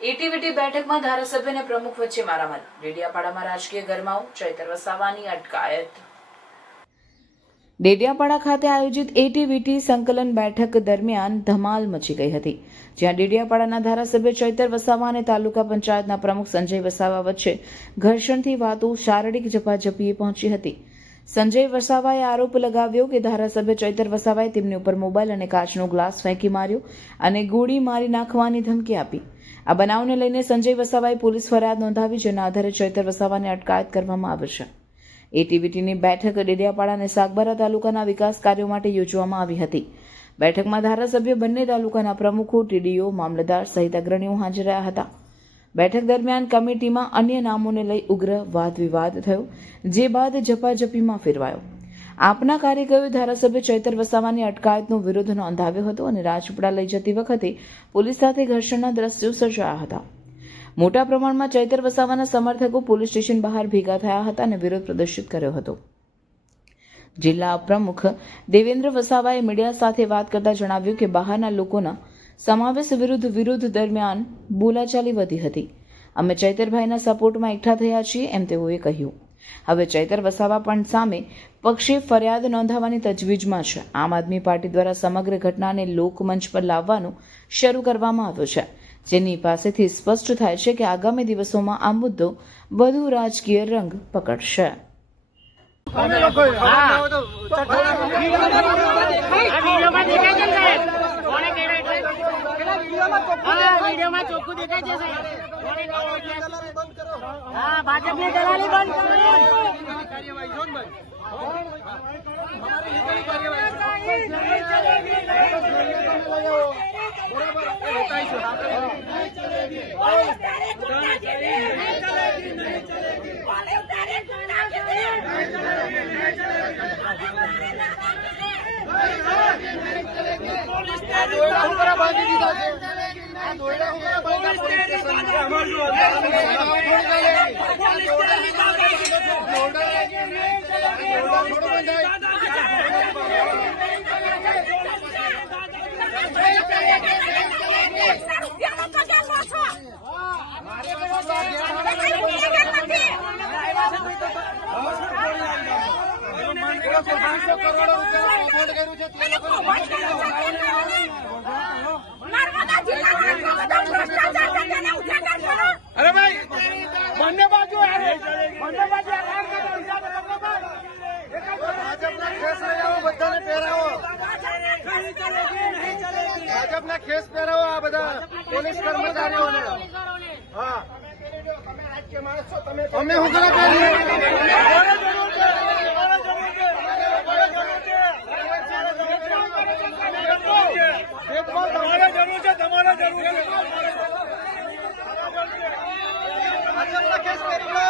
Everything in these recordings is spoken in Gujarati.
એટીવીટી બેઠકમાં ધારાસભ્ય અને પ્રમુખ વચ્ચે મારામારી. ડેડિયાપાડામાં રાજકીય ગરમાઓ ચૈતર વસાવાની અટકાયત. ડેડિયાપાડા ખાતે આયોજિત એટીવીટી સંકલન બેઠક દરમિયાન ધમાલ મચી ગઈ હતી. જ્યાં ડેડિયાપાડાના ધારાસભ્ય ચૈતર વસાવા અને તાલુકા પંચાયતના પ્રમુખ સંજય વસાવા વચ્ચે ઘર્ષણથી વાતો શારીરિક ઝપાઝપીએ પહોંચી હતી. સંજય વસાવાએ આરોપ લગાવ્યો કે ધારાસભ્ય ચૈતર વસાવાએ તેમની ઉપર મોબાઈલ અને કાચનો ગ્લાસ ફેંકી માર્યો અને ગોળી મારી નાખવાની ધમકી આપી. આ બનાવને લઈને સંજય વસાવાએ પોલીસ ફરિયાદ નોંધાવી, જેના આધારે ચૈતર વસાવાની અટકાયત કરવામાં આવી છે. એટીવીટીની બેઠક ડેડિયાપાડા અને સાગબારા તાલુકાના વિકાસ કાર્યો માટે યોજવામાં આવી હતી. બેઠકમાં ધારાસભ્ય બંને તાલુકાના પ્રમુખો, ટીડીઓ, મામલતદાર સહિત અગ્રણીઓ હાજર રહ્યા હતા. બેઠક દરમિયાન કમિટીમાં અન્ય નામોને લઈ ઉગ્ર વાદ વિવાદ થયો, જે બાદ ઝપાઝપીમાં ફેરવાયો. આપના કાર્યકરોએ ધારાસભ્ય ચૈતર વસાવાની અટકાયતનો વિરોધ નોંધાવ્યો હતો અને રાજપીપળા લઈ જતી વખતે પોલીસ સાથે ઘર્ષણના દ્રશ્યો સર્જાયા હતા. મોટા પ્રમાણમાં ચૈતર વસાવાના સમર્થકો પોલીસ સ્ટેશન બહાર ભેગા થયા હતા અને વિરોધ પ્રદર્શિત કર્યો હતો. જિલ્લા પ્રમુખ દેવેન્દ્ર વસાવાએ મીડિયા સાથે વાત કરતા જણાવ્યું કે બહારના લોકોના સમાવેશ વિરુદ્ધ વિરોધ દરમિયાન બોલાચાલી વધી હતી. અમે ચૈતરભાઈના સપોર્ટમાં એકઠા થયા છીએ, એમ તેઓએ કહ્યું. હવે ચૈતર વસાવા પણ સામે પક્ષે ફરિયાદ નોંધાવવાની તજવીજમાં છે. આમ આદમી પાર્ટી દ્વારા સમગ્ર ઘટનાને લોકમંચ પર લાવવાનું શરૂ કરવામાં આવ્યું છે. જેની પાસેથી સ્પષ્ટ થાય છે કે આગામી દિવસોમાં આ મુદ્દો વધુ રાજકીય રંગ પકડશે. વિડીયોમાં ચોખ્ખું દેખાય છે હા ભાજપની દલાલી બંધ કરો. નર્મદા જિલ્લાના બધા ભ્રષ્ટાચાર છે તેને ઉજાગર કરો અરે ભાઈ બંને બાજુ હારે. બંને બાજુ હારે કરો. હિસાબે તમને ભાઈ. ભાજપના ખેસ લઈ આવો બધાને પહેરાવો ભાજપના ખેસ પહેરાવો આ બધા પોલીસ કર્મચારીઓને. હા. અમે હું કરવા કરીએ? કોને જરૂર છે? કોને જરૂર છે? કોને જરૂર છે? ભેદભાવ તમારે જરૂર છે તમારે જરૂર છે ભાજપના કેસ કરી લો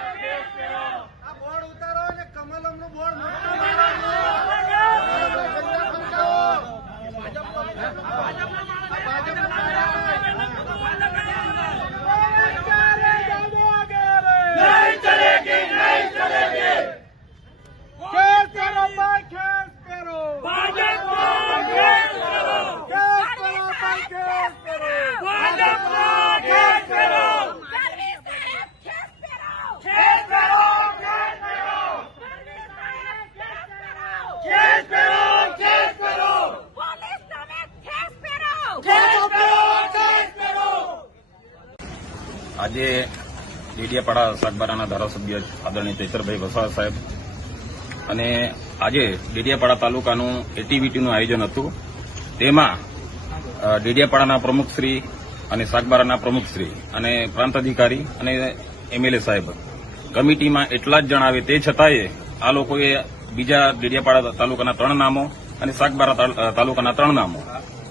આ બોર્ડ ઉતારો અને કમલમનું બોર્ડ મોટું ખેસ કરો ભાઈ ખેસ કરો ભાજપમાં ખેસ કરો ખેસ કરો ભાઈ ખેસ કરો ભાજપમાં ખેસ કરો ગરવી સાહેબ ખેસ પહેરો ખેસ કરો ખેસ કરો ગરવી સાહેબ ખેસ પહેરો ખેસ કરો ખેસ કરો પોલીસ તમે ખેસ પહેરો ખેસ કરો ખેસ કરો આજે ડેડિયાપાડા સાગબારાના ધારાસભ્ય આદરણીય ચૈતરભાઈ વસાવા સાહેબ અને આજે ડેડિયાપાડા તાલુકાનું એટીવીટીનું આયોજન હતું. તેમાં ડેડિયાપાડાના પ્રમુખશ્રી અને સાગબારાના પ્રમુખશ્રી અને પ્રાંત અધિકારી અને એમએલએ સાહેબ. કમિટીમાં એટલા જ જણાવે તે છતાંય આ લોકોએ બીજા ડેડિયાપાડા તાલુકાના ત્રણ નામો અને સાગબારા તાલુકાના ત્રણ નામો.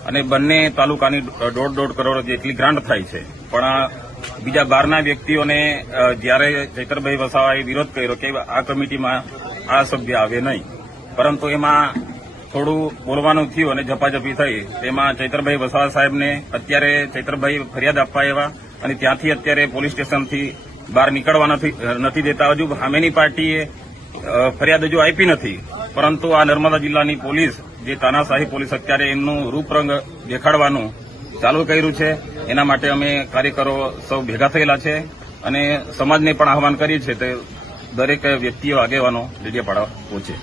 અને બંને તાલુકાની દોઢ દોઢ કરોડ જેટલી ગ્રાન્ટ થાય છે. પણ બીજા બહારના વ્યક્તિઓને જ્યારે ચૈતરભાઈ વસાવાએ વિરોધ કર્યો કે આ કમિટીમાં આ સભ્ય આવે નહીં, પરંતુ એમાં થોડું બોલવાનું થયું અને ઝપાઝપી થઈ. તેમાં ચૈતરભાઈ વસાવા સાહેબને અત્યારે ચૈતરભાઈ ફરિયાદ આપવા આવ્યા અને ત્યાંથી અત્યારે પોલીસ સ્ટેશનથી બહાર નીકળવા નથી દેતા. હજુ સામેની પાર્ટીએ ફરિયાદ હજુ આપી નથી. પરંતુ આ નર્મદા જિલ્લાની પોલીસ, જે તાનાશાહી પોલીસ અત્યારે એમનું રૂપરંગ દેખાડવાનું ચાલુ કર્યું છે. એના માટે અમે કાર્યકરો સૌ ભેગા થયેલા છે અને સમાજને પણ આહવાન કરીએ છીએ તે દરેક વ્યક્તિઓ આગેવાનો ડેડિયાપાડા પહોંચે.